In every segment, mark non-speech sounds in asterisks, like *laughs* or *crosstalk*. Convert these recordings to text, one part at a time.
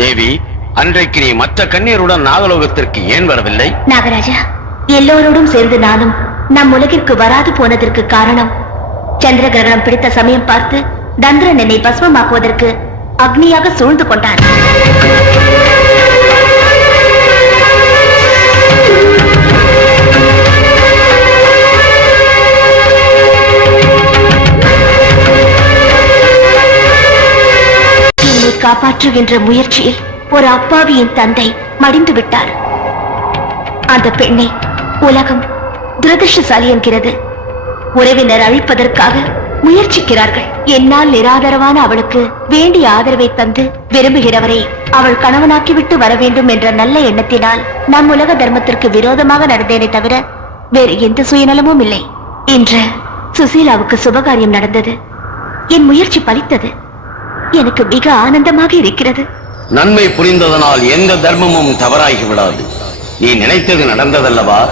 அன்றைக்கு நீ மற்ற கண்ணீருடன் நாகலோகத்திற்கு ஏன் வரவில்லை? நாகராஜா எல்லோரோடும் சேர்ந்து நானும் நம் உலகிற்கு வராது போனதற்கு காரணம் சந்திர கிரகணம் பிடித்த சமயம் பார்த்து தந்திரன் என்னை பஸ்மமாக்குவதற்கு அக்னியாக சூழ்ந்து கொண்டான். காப்பாற்றுகின்ற முயற்சியில் ஒரு அப்பாவியின் தந்தை மடிந்து விட்டார். அந்த பெண்ணை உலகம் துரதிருஷ்டசாலி என்கிறது. உறவினர் அழிப்பதற்காக முயற்சிக்கிறார்கள். என்னால் நிராதரவான அவளுக்கு வேண்டிய ஆதரவை தந்து விரும்புகிறவரை அவள் கணவனாக்கிவிட்டு வர வேண்டும் என்ற நல்ல எண்ணத்தினால் நம் உலக தர்மத்திற்கு விரோதமாக நடந்தேனே தவிர வேறு எந்த சுயநலமும் இல்லை. இன்று சுசீலாவுக்கு சுபகாரியம் நடந்தது. என் முயற்சி பலித்தது. எனக்கு மிக ஆனந்தமாக இருக்கிறது. நன்மை புரிந்ததனால் எந்த தர்மமும் தவறாகி விடாது நீ நினைத்தது நடந்ததல்லவா?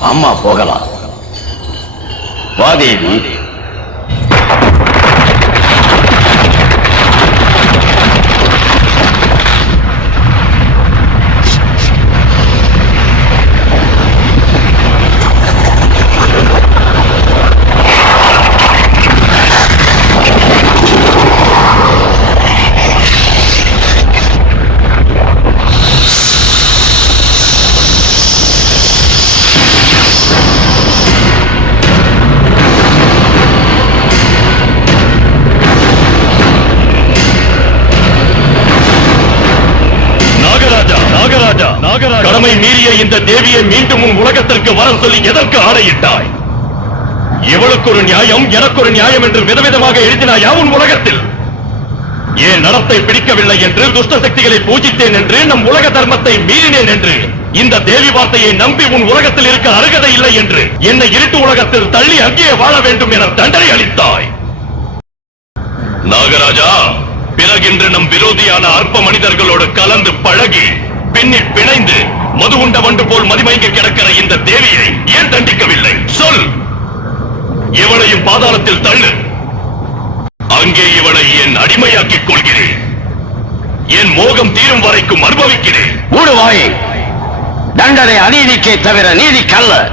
அம்மா போகலாம். வா தேவி தேவியை மீண்டும் உன் உலகத்திற்கு வர சொல்லி எதற்கு ஆணையிட்டாய்? இவளுக்கு ஒரு நியாயம் எனக்கு ஒரு நியாயம் என்று விதவிதமாக எழுதினாயா உன் உலகத்தில்? ஏன் நடத்தை பிடிக்கவில்லை என்று துஷ்ட சக்திகளை பூஜித்தேன் என்று நம் உலக தர்மத்தை மீறினேன் என்று இந்த தேவி வார்த்தையை நம்பி உன் உலகத்தில் இருக்க அருகதை இல்லை என்று என்னை இருட்டு உலகத்தில் தள்ளி அங்கே வாழ வேண்டும் என தண்டனை அளித்தாய். நாகராஜா பிறகின்று நம் விரோதியான அற்ப மனிதர்களோடு கலந்து பழகி பின்னில் பிணைந்து மது உண்ட வண்டு போல் மதிமயங்கி கிடக்கிற இந்த தேவியை ஏன் தண்டிக்கவில்லை? சொல். இவளையும் பாதாளத்தில் தள்ளு. அங்கே இவளை என் அடிமையாக்கிக் கொள்கிறேன். என் மோகம் தீரும் வரைக்கும் அனுபவிக்கிறேன். மூடுவாயே தண்டனை அநீதிக்கே தவிர நீதிக்கல்ல.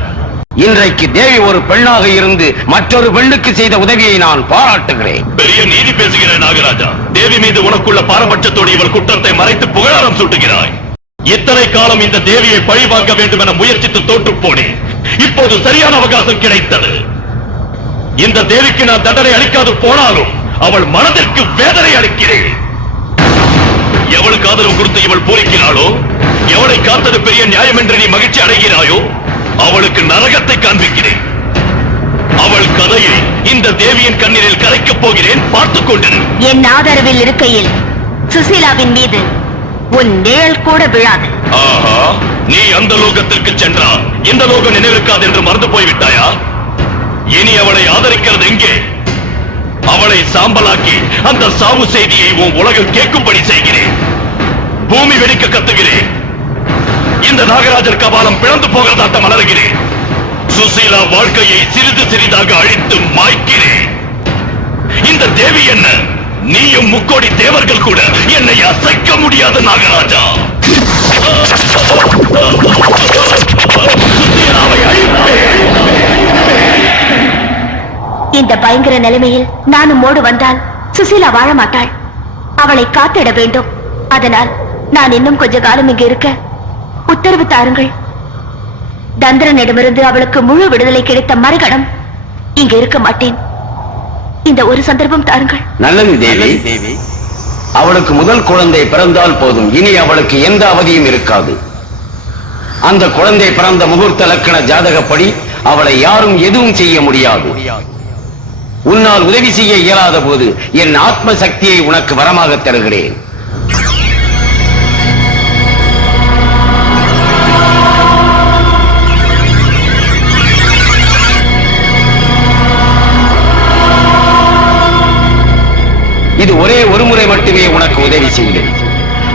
இன்றைக்கு தேவி ஒரு பெண்ணாக இருந்து மற்றொரு பெண்ணுக்கு செய்த உதவியை நான் பாராட்டுகிறேன். பெரிய நீதி பேசுகிற நாகராஜா. தேவி மீது உனக்குள்ள பாரபட்சத்தோடு இவள் குற்றத்தை மறைத்து புகழாரம் சூட்டுகிறாய். இத்தனை காலம் இந்த தேவியை பழிவாங்க வேண்டும் என முயற்சித்து தோற்று போனேன். இப்போது சரியான அவகாசம் கிடைத்தது. இந்த தேவிக்கு நான் தண்டனை அளிக்காது போனாலும் அவள் மனதிற்கு வேதனை அளிக்கிறேன். எவளுக்கு ஆதரவு கொடுத்து இவள் போரிக்கிறாளோ? எவளை காத்தது பெரிய நியாயம் என்று நீ மகிழ்ச்சி அடைகிறாயோ? அவளுக்கு நரகத்தை காண்பிக்கிறேன். அவள் கதையை இந்த தேவியின் கண்ணீரில் கரைக்கப் போகிறேன் பார்த்துக் கொண்டிரு. என் ஆதரவில் இருக்கையில் சுசீலாவின் மீது உன் நிழல் கூட விழாது. ஆஹா நீ அந்த லோகத்திற்கு சென்றால் இந்த லோகம் நினைவிருக்காது என்று மறந்து போய்விட்டாயா? இனி அவளை ஆதரிக்கிறது எங்கே? அவளை சாம்பலாக்கி அந்த சாவு செய்தியை உன் உலகம் கேட்கும்படி செய்கிறேன். பூமி வெடிக்க கத்துகிறேன். இந்த நாகராஜர் கபாலம் பிளந்து போகிறதாட்ட மலர்கிறேன். சுசீலா வாழ்க்கையை சிறிது சிறிதாக அழித்து மாய்க்கிறேன். இந்த தேவி என்ன? நீயும் முக்கோடி தேவர்கள் கூட என்னை அசைக்க முடியாத நாகராஜா. இந்த பயங்கர நிலைமையில் நானும் மோடு வந்தால் சுசீலா வாழ மாட்டாள். அவளை காத்திட வேண்டும். அதனால் நான் இன்னும் கொஞ்ச காலம் இங்கு இருக்க உத்தரவு தாருங்கள். தந்திரனிடமிருந்து அவளுக்கு முழு விடுதலை கிடைத்த மறுகணம் இங்கு இருக்க மாட்டேன். இந்த ஒரு சந்தர்ப்பம் தாருங்கள். நல்லது தேவி. அவளுக்கு முதல் குழந்தை பிறந்தால் போதும். இனி அவளுக்கு எந்த அவதியும் இருக்காது. அந்த குழந்தை பிறந்த முகூர்த்த லக்கண ஜாதகப்படி அவளை யாரும் எதுவும் செய்ய முடியாது. உன்னால் உதவி செய்ய இயலாத போது என் ஆத்ம சக்தியை உனக்கு வரமாக தருகிறேன். இது ஒரே ஒரு முறை மட்டுமே உனக்கு உதவி செய்யும்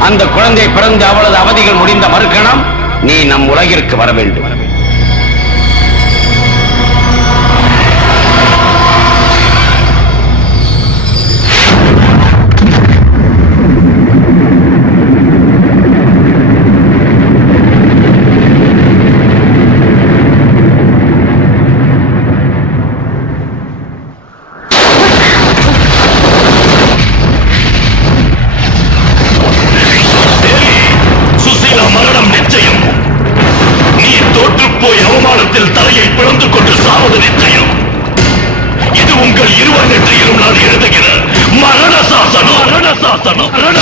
அந்த குழந்தை பிறந்து அவளது அவதிகள் முடிந்த மறுக்கணம் நீ நம் உலகிற்கு வர வேண்டும். முப்பது நிச்சயம் இது உங்கள் இருவர் நெற்றியிலும் நான் எழுதுகிற மரண சாசனம் மரண சாசனம் மரண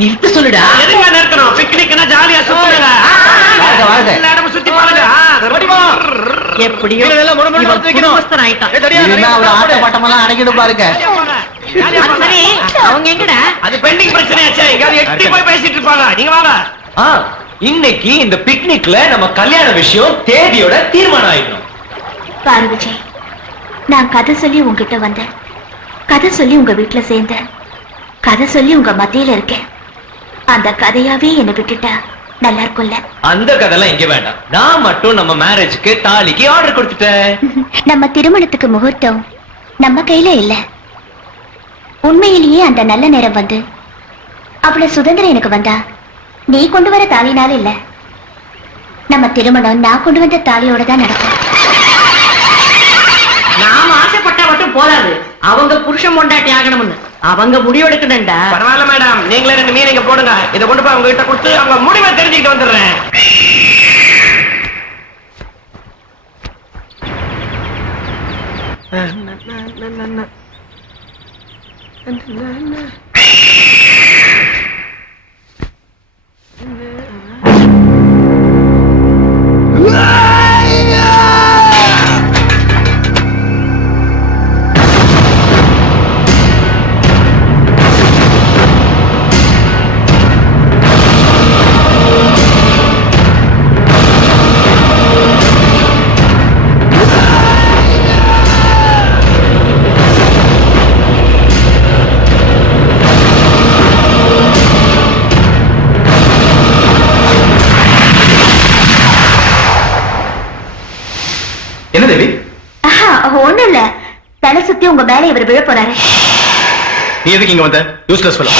நிறுத்து சொல்லுடா. எதுங்க நிறுத்தணும்? பிக்னிக்னா ஜாலியா சுத்துங்க. எல்லாரும் சுத்தி பாருங்க. பாருங்க. அவங்க எங்கடா? அது பெண்டிங் பிரச்சனையாச்சே. எட்டி போய் பேசிட்டு இருப்பாங்க நீங்க வாங்க இன்னைக்கு இந்த பிக்னிக்ல நம்ம கல்யாண விஷயம் தேதியோட தீர்மானம் ஆயிடும் பாரு விஜய் நான் கதை சொல்லி உங்ககிட்ட வந்தேன். கதை சொல்லி உங்க வீட்டுல சேர்ந்தேன். கதை சொல்லி உங்க மத்தியில இருக்கேன். அந்த கதையாவே என்னை விட்டுட்டா. நல்லா இருக்கும்ல அந்த கதைலாம் இங்க வேண்டாம். நான் மட்டும் நம்ம மேரேஜ்க்கு தாலிக்கு ஆர்டர் கொடுத்துட்டேன். *laughs* நம்ம திருமணத்துக்கு முகூர்த்தம் நம்ம கையில இல்ல. உண்மையிலேயே அந்த நல்ல நேரம் வந்து அவ்வளவு சுதந்திரம் எனக்கு வந்தா நீ கொண்டு வர தாலினால இல்ல. நம்ம திருமணம் நான் கொண்டு வந்த தாலியோட தான் நடக்கும். நாம ஆசைப்பட்டா மட்டும் போதாது. அவங்க புருஷன் பொண்டாட்டி ஆகணும்னு. அவங்க முடிவெடுக்கணும்டா பரவாயில்ல மேடம் நீங்களே ரெண்டு மீன் இங்க போடுங்க. இதை கொண்டு போய் அவங்க கிட்ட கொடுத்து அவங்க முடிவை தெரிஞ்சுக்கிட்டு வந்துடுறேன். என்ன உங்க மேல இவர் விழ போறாரு. நீ எதுக்கு இங்க வந்த? யூஸ்லெஸ் ஃபெல்லோ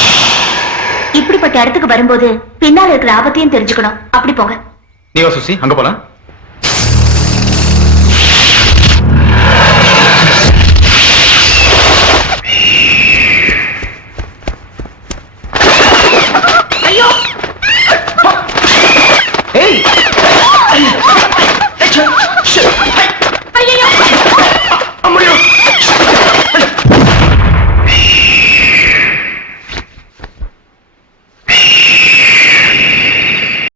இப்படிப்பட்ட இடத்துக்கு வரும்போது பின்னால் இருக்கிற ஆபத்தையும் தெரிஞ்சுக்கணும். அப்படி போங்க. நீ சுசி. அங்க போலாம். ஐயோ!